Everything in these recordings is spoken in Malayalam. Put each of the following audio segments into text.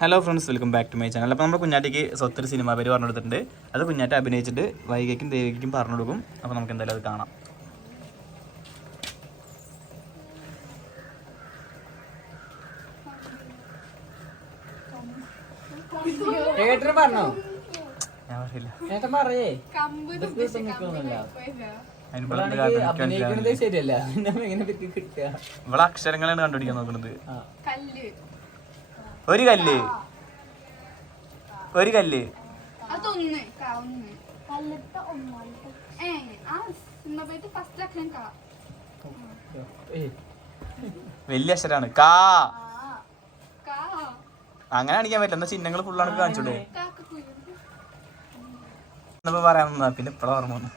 Hello friends welcome back to my channel അപ്പോൾ നമ്മൾ കുഞ്ഞാറ്റയ്ക്ക് സ്വത്തൊരു സിനിമ പേര് പറഞ്ഞു കൊടുത്തിട്ടുണ്ട് അത് കുഞ്ഞാറ്റ അഭിനയിച്ചിട്ട് വൈകയ്ക്കും ദേവിക്കും പറഞ്ഞു കൊടുക്കും. അപ്പോൾ നമുക്ക് എന്തായാലും അത് കാണാം. പറഞ്ഞോ? ഞാൻ പറയില്ല. ഏട്ടൻ പറയേ. ഇവിടെ അക്ഷരങ്ങളാണ് കണ്ടുപിടിക്കാൻ നോക്കുന്നത് കല്ല്. ഒരു കല്ല്. ഒരു കല്ല്. അതൊന്ന് വലിയ അക്ഷരാണ്. കാ. ക. അങ്ങനെ അടിക്കാൻ പറ്റില്ല. എന്നാ ചിഹ്നങ്ങൾ ഫുള്ളാണ് കാണിച്ചോളൂ എന്നപ്പോ പറയാൻ പിന്നെ ഇപ്പഴ ഓർമ്മ വന്നു.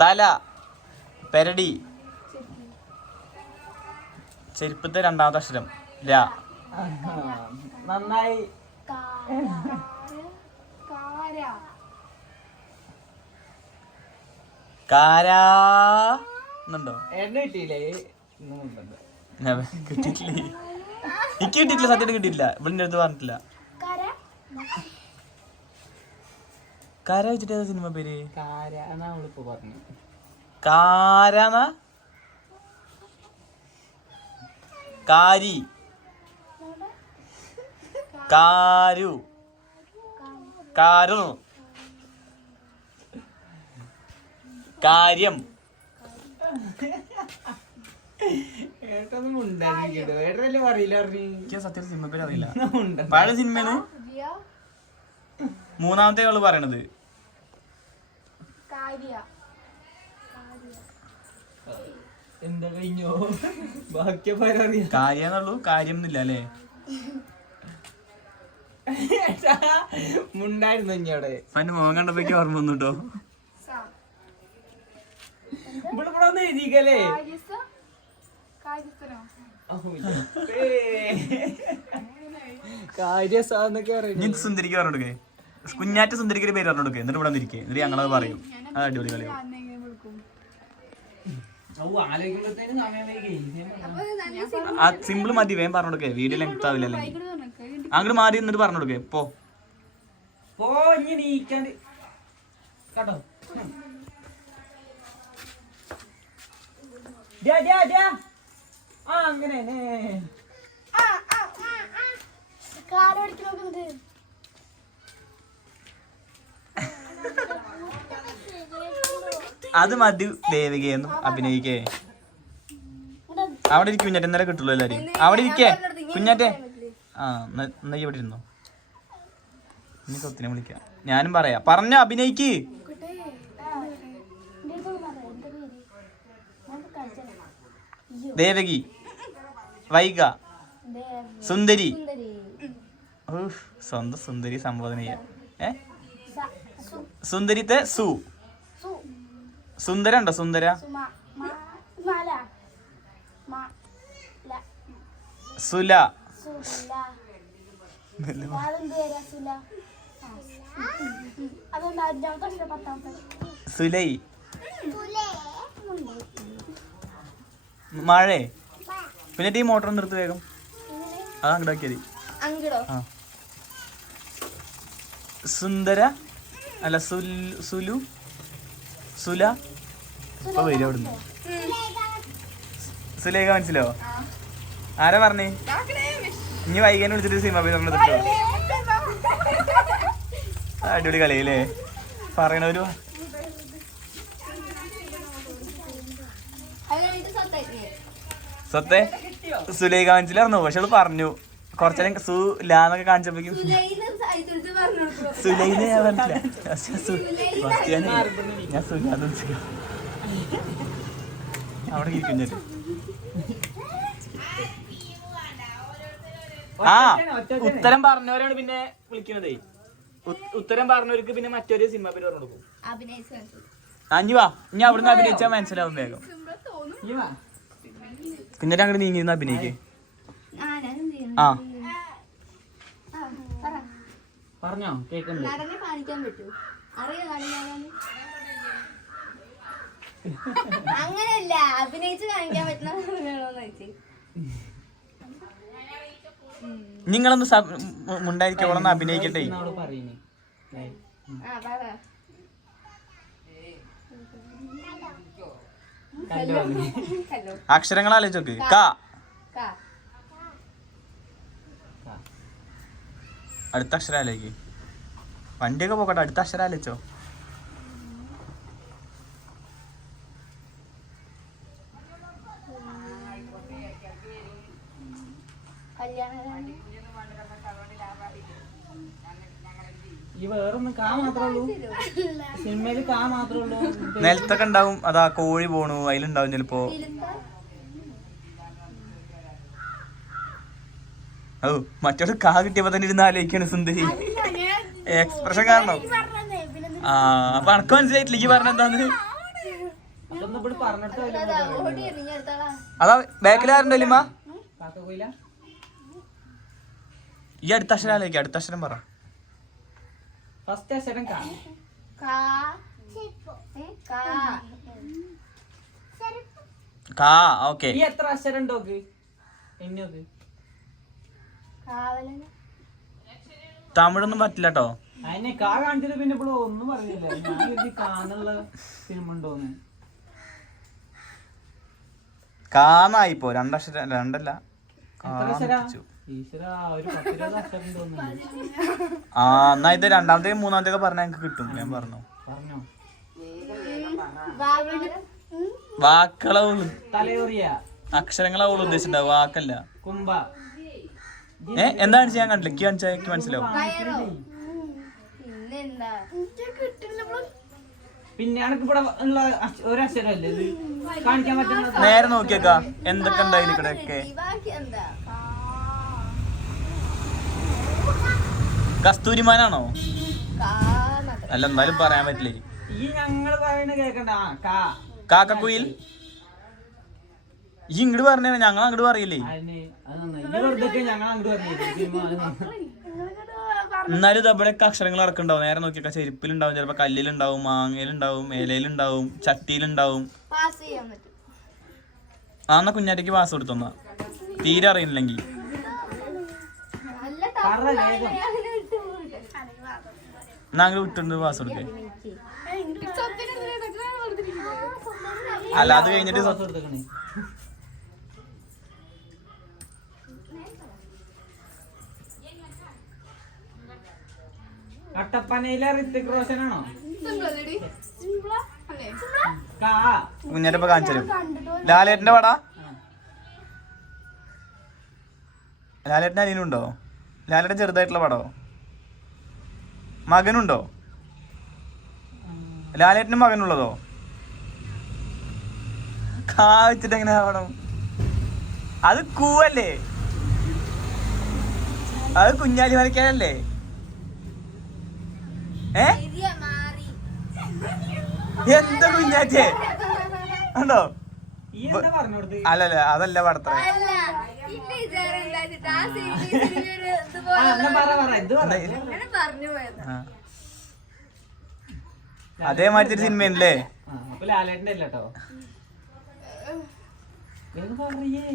തല. പെരടി. ചെരുപ്പത്തെ രണ്ടാമത്തെ അക്ഷരം ല. നന്നായി. കിട്ടിയിട്ടില്ലേ? എനിക്ക് കിട്ടിയിട്ടില്ല സത്യമായിട്ട് കിട്ടിയില്ല ഇവിടെ അടുത്ത് പറഞ്ഞിട്ടില്ല. കാര? വെച്ചിട്ട് സിനിമ പേര്? കാരാന്ന കാരി. കാരു. കാരു. കാര്യം. സത്യം സിനിമ പേര് അറിയില്ല. ഉണ്ട് പഴയ സിനിമയാണ് മൂന്നാമത്തെ ആൾ പറയണത്. കാര്യ എന്താ കഴിഞ്ഞോ? ബാക്കിയപ്പോ അറിയാം. കാര്യന്നുള്ളൂ കാര്യം എന്നില്ല അല്ലേ മുണ്ടായിരുന്നു ഇനി അവിടെ. എന്റെ മോൻ കണ്ടപ്പോഴേക്ക് ഓർമ്മ വന്നുട്ടോ സ. ഇവിടെ ഇവിടെ ഒന്ന് എഴുതിക്കല്ലേ? കാര്യസ കാര്യസ്ഥനോ? കാര്യസാന്നൊക്കെ ഇനി പറയുന്നത്. സുന്ദരിക്ക് പറഞ്ഞു കൊടുക്കേ കുഞ്ഞാറ്റ സുന്ദരിക്ക് പേര് പറഞ്ഞു കൊടുക്കേ എന്നിട്ട് ഇവിടെ വന്നിരിക്കേ. എന്നിട്ട് ഞങ്ങളത് പറയും. അത് അടിപൊളി കളിയും അന്നെങ്ങനെ വിളിക്കും ആലോചിക്കുമ്പോഴത്തേനും സമയം വൈകി അപ്പൊ നല്ല സിനിമ ആ സിമ്പിൾ മതി വേഗം പറഞ്ഞു കൊടുക്കേ. വീഡിയോ ലെങ്ത് ആവില്ല അല്ലെങ്കിൽ അങ്ങോട്ട് മാറി എന്നിട്ട് പറഞ്ഞു കൊടുക്കേ. പോ. അങ്ങനെ അത് മതി ദേവികയെന്നും അഭിനയിക്കേ. അവിടെ ഇരിക്കും കുഞ്ഞാറ്റ ഇന്നലെ കിട്ടുള്ളൂ എല്ലാരും. അവിടെ ഇരിക്കേ. കുഞ്ഞാറ്റെ. ആ എന്നാ ഇവിടെ ഇരുന്നോ? ഇനി സ്വത്തിനെ വിളിക്കാം. ഞാനും പറയാ. പറഞ്ഞോ അഭിനയിക്ക്. ദേവകി. വൈക സുന്ദരി. സ്വന്തം സുന്ദരി സംബോധന ചെയ്യാം. ഏ? സുന്ദരിത്തെ സു. സുന്ദര? ഉണ്ടോ സുന്ദര സുല. സുലൈ. മഴേ. പിന്നെ ടീ മോട്ടർ നിർത്തു വേഗം. അത് അങ്ങടാക്കിയത് ആ. സുന്ദര അല്ല സുലു. സുല? ഇപ്പൊ വരും അവിടുന്ന്. സുലേഖ മനസ്സിലോ ആരാ പറഞ്ഞേ? ഇനി വൈകാൻ വിളിച്ചിട്ട് സിനിമ പോയി നമ്മൾ അടിപൊളി കളിയല്ലേ? പറയണൊരു അത് സത്തെ സുലേഖ മനസ്സിലായിരുന്നു? പക്ഷെ അവൾ പറഞ്ഞു. കുറച്ചേരം സു ലാന്നൊക്കെ കാണിച്ചപ്പോഴേക്കും സുലൈനെ ഞാൻ പറഞ്ഞില്ല ഞാൻ അവിടെ ആ ഉത്തരം പറഞ്ഞവരാണ് പിന്നെ വിളിക്കണതേ. ഉത്തരം പറഞ്ഞവർക്ക് പിന്നെ മറ്റൊരു സിനിമ പേര് പറഞ്ഞു കൊടുക്കും. അഞ്ഞു വാ. ഇനി അവിടുന്ന് അഭിനയിച്ചാൽ മനസ്സിലാവും വേഗം. പിന്നെ അങ്ങോട്ട് നീങ്ങി അഭിനയിക്കേ. ആ. പറഞ്ഞോ കേക്കുന്നുണ്ട് നടനെ കാണിക്കാൻ അറിയോ അങ്ങനെയല്ല അഭിനയിച്ച് കാണിക്കാൻ പറ്റുന്ന നിങ്ങളൊന്ന് മുണ്ടായിരിക്കണം മുണ്ടായിരിക്കോളൊന്ന് അഭിനയിക്കട്ടെ. അക്ഷരങ്ങൾ ആലോചിച്ചോക്ക് കാ ആ. അടുത്ത അക്ഷരാലേക്ക് വണ്ടിയൊക്കെ പോകട്ടെ അടുത്ത അക്ഷരാലോ ഈ വേറൊന്നും കാ മാത്രമേ ഉള്ളൂ. സിനിമയിൽ കാ മാത്രമേ ഉള്ളൂ. നിലത്തൊക്കെ ഉണ്ടാവും അതാ കോഴി പോണു അതിലുണ്ടാവും ചിലപ്പോ. ഓ മറ്റൊരു കാ കിട്ടിയപ്പോ തന്നെ ഇരുന്ന് ആലോചിക്കാണ് സുന്ദരി എക്സ്പ്രഷൻ കാരണം. ആ അപ്പൊ അനക്ക് മനസ്സിലായിട്ടില്ല ഈ പറഞ്ഞ എന്താന്ന്. അതാ ബാക്കിലാരുണ്ടോ ലിമ ഈ അടുത്ത അക്ഷരം ആലോചിക്ക അടുത്ത അക്ഷരം പറ. ഫസ്റ്റ് അക്ഷരം കാ ഓക്കെ. എത്ര അക്ഷരം ഉണ്ടോക്ക് എന്നോക്ക് തമിഴൊന്നും പറ്റില്ല കേട്ടോ അതിനെ കാ കാണിച്ചിട്ട് പിന്നെ ഇപ്പോൾ ഒന്നും പറഞ്ഞില്ല ഞാൻ ഇത് കാണുള്ള സിനിമ ഉണ്ടോന്ന് കാന്നായിപ്പോ. രണ്ടക്ഷരം രണ്ടല്ല. ആ എന്നാ ഇത് രണ്ടാമത്തെ മൂന്നാമത്തെ ഒക്കെ പറഞ്ഞാൽ എനിക്ക് കിട്ടും. ഞാൻ പറഞ്ഞു. വാക്കളവുള്ളു അക്ഷരങ്ങളാവുള്ളു ഉദ്ദേശിച്ചിട്ടുണ്ടാവും വാക്കല്ല. കുംഭ ഏ എന്താണ് ചെയ്യാൻ കണ്ടില്ല? എനിക്ക് കാണിച്ചാൽ എനിക്ക് മനസ്സിലാവും പിന്നെ എനക്ക് ഇവിടെ ഉള്ള ഒരു അക്ഷരമല്ലേ ഇത്? കാണിക്കാൻ പറ്റുന്ന നേരെ നോക്കിയേക്കാ. എന്തൊക്കെ ഉണ്ടായിരുന്നു ഇവിടെയൊക്കെ എന്താ? കസ്തൂരിമാനാണോ? കാ അല്ല എന്തായാലും പറയാൻ പറ്റില്ലേ ഈ ഞങ്ങൾ പറയണ കേക്കണ്ട. കാ. കാക്കക്കുയിൽ? ഈ ഇങ്ങോട്ട് പറഞ്ഞാ ഞങ്ങൾ അങ്ങോട്ട് പറയില്ലേ. എന്നാലും ഇത് അവിടെയൊക്കെ അക്ഷരങ്ങൾ ഇറക്കുണ്ടാവും നേരെ നോക്കിയൊക്കെ ചെരുപ്പിലുണ്ടാവും ചിലപ്പോ കല്ലിലുണ്ടാവും മാങ്ങയിലുണ്ടാവും ഇലയിലുണ്ടാവും ചട്ടിയിലുണ്ടാവും. പാസ് ചെയ്യാൻ പറ്റും. ആ എന്നാ കുഞ്ഞാറ്റയ്ക്ക് പാസ് കൊടുത്തോന്ന തീരെ അറിയില്ലെങ്കിൽ എന്നാ അങ്ങനെ വിട്ടുണ്ട് പാസ് കൊടുക്കേ. അല്ല അത് കഴിഞ്ഞിട്ട് കട്ടപ്പനയിലെ ഋത്തിക് റോഷൻ ആണോ കാ. കുഞ്ഞാറ്റ കാണിച്ചു ലാലേട്ടന്റെ പട ലാലേട്ടൻ അനിയനുണ്ടോ? ലാലേട്ടൻ ചെറുതായിട്ടുള്ള പടോ മകനുണ്ടോ? ലാലേട്ടന് മകനുള്ളതോ? കാ വെച്ചിട്ട് എങ്ങനെ ആവണം അത് കൂവല്ലേ? അത് കുഞ്ഞാലി മരക്കാനല്ലേ ഏ? എന്താ കുഞ്ഞാറ്റേ ഉണ്ടോ ഈ എന്താ പറഞ്ഞു കൊടുത്ത് അല്ലല്ല അതല്ല ഒരു സിനിമയല്ലേ ആ, ലാലേട്ടന്റെ അല്ല പറയേ.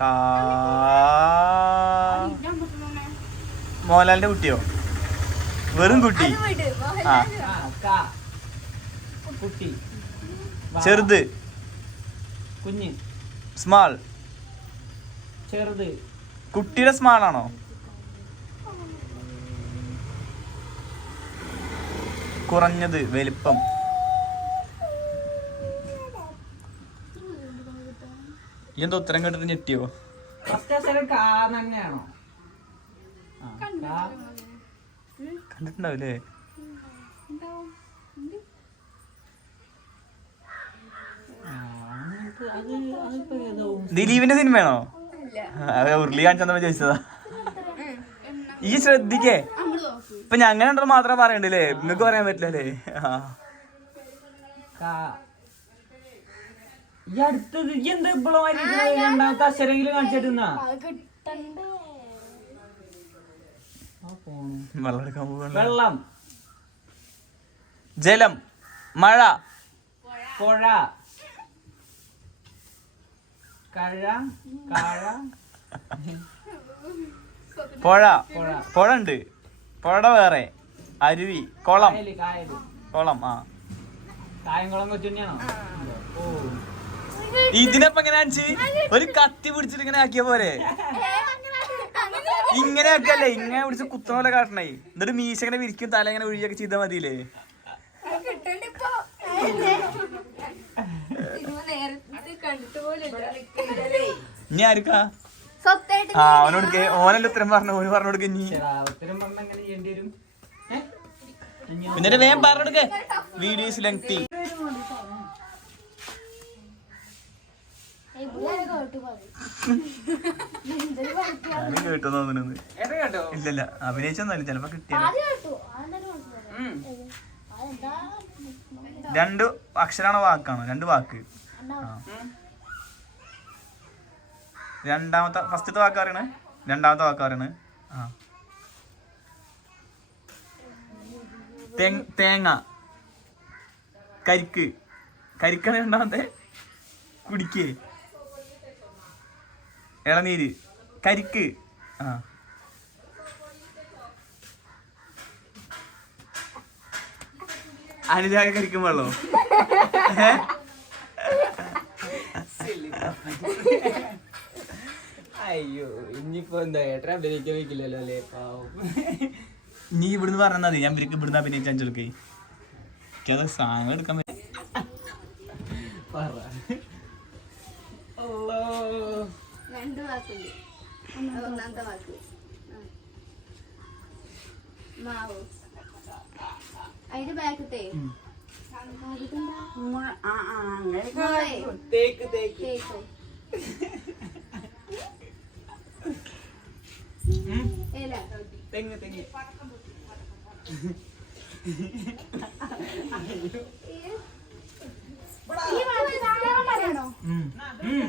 കാ മോഹൻലാലിന്റെ കുട്ടിയോ? വെറും കുട്ടി. ആ. കുട്ടി. ചെറുത്. കുഞ്ഞ്. സ്മാൾ. ചെറുത്. കുട്ടിയുടെ സ്മാൾ ആണോ? കുറഞ്ഞത് വലിപ്പം. ഈ എന്താ ഉത്തരം കേട്ടിട്ട് ഞെട്ടിയോ? ഫസ്റ്റ് അക്ഷരം കാ തന്നെയാണോ? ആ, കാ. കണ്ടിട്ടുണ്ടാവില്ലേ? ദിലീപിന്റെ സിനിമയാണോ അത് ഉരുളി കാണിച്ചാ ചോദിച്ചതാ. ഈ ശ്രദ്ധിക്കേ. ഇപ്പൊ ഞങ്ങനെ ഉണ്ടോ മാത്രമേ പറയണ്ടല്ലേ? നിങ്ങക്ക് പറയാൻ പറ്റില്ലല്ലേ? ആ. ഈ അടുത്തത് ഈ എന്താ ഇപ്പോഴും രണ്ടാമത്തെ കാണിച്ചിട്ടുന്നാ വെള്ളം ജലം മഴ. പുഴ. കഴ കാഴ. പുഴ. പുഴ. ഉണ്ട്. പുഴ വേറെ. അരുവി കുളം. കുളം ആ. കായംകുളം കൊച്ചു തന്നെയാണോ? ഓ. ഇതിനപ്പം എങ്ങനെ കാണിച്ച്? ഒരു കത്തി പിടിച്ചിട്ട് ഇങ്ങനെ ആക്കിയ പോരെ? ഇങ്ങനെ ആക്കല്ലേ ഇങ്ങനെ പിടിച്ച് കുത്തണ പോലെ കാട്ടണേ. എന്നിട്ട് മീശ ഇങ്ങനെ വിരിക്കും തല ഇങ്ങനെ ഒഴിയൊക്കെ ചെയ്താൽ മതിയില്ലേ? കണ്ടിട്ട് ഇനി ആർക്കാ? ആ അവനോട് കേ- ഓനല്ലേ ഉത്തരം പറഞ്ഞു ഓന് പറഞ്ഞു കൊടുക്ക ഇനി. എന്നിട്ട് വേഗം പറഞ്ഞു കൊടുക്ക. വീഡിയോസ് ലെങ്തി ഞാനും കേട്ടു? ഇല്ലല്ല അഭിനയിച്ചൊന്നല്ല ചെലപ്പോ കിട്ടിയല്ലോ. ഉം. രണ്ട് അക്ഷരാണോ വാക്കാണോ രണ്ട് വാക്ക്. ആ. രണ്ടാമത്തെ ഫസ്റ്റത്തെ വാക്കാരാണ് രണ്ടാമത്തെ വാക്കാരാണ് ആ. തേങ്- തേങ്ങ. കരിക്ക്. കരിക്കാണ് രണ്ടാമത്തെ. കുടിക്ക് ഇളനീര്. കരിക്ക്. ആ. അനുരാഗ കരിക്കും വെള്ളോ? അയ്യോ ഇനിയിപ്പോ എന്താ ഏട്ടാ അഭിനയിക്കാൻ വെക്കില്ലല്ലോ അല്ലേ? പാവം. നീ ഇവിടുന്ന് പറഞ്ഞാൽ മതി. ഞാൻ ഇവർക്ക് ഇവിടുന്ന് അഭിനയിക്കാൻ ചെറുക്കേ എനിക്കത് സാധനങ്ങൾ എടുക്കാൻ പറ്റും പറ. രണ്ട് വാക്കുണ്ട്. ഒന്നാമത്തെ വാക്ക്. മാവ്. അതിന്റെ ബാക്കത്തെ. ഏല തെങ്ങ് തെങ്ങ് ഈ വാക്ക് സാധാരണ പറയണോ ഉം. ഉം.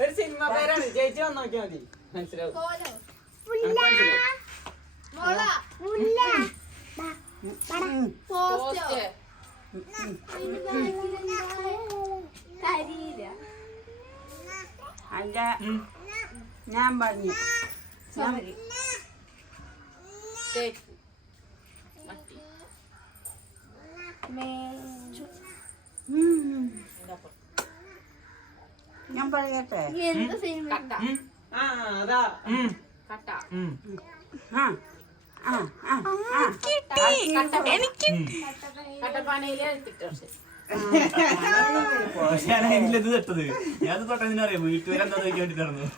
ഒരു സിനിമ പേരാണ്. ചേച്ചി വന്ന് നോക്കിയാ മതി. മനസ്സിലാവും. അല്ല. ഞാൻ പറഞ്ഞു. ഞാൻ പറയട്ടെ? എന്ത് സിനിമ ആ പക്ഷെ. ഞാൻ തൊട്ടതിനറിയാം വേണ്ടി നടന്നു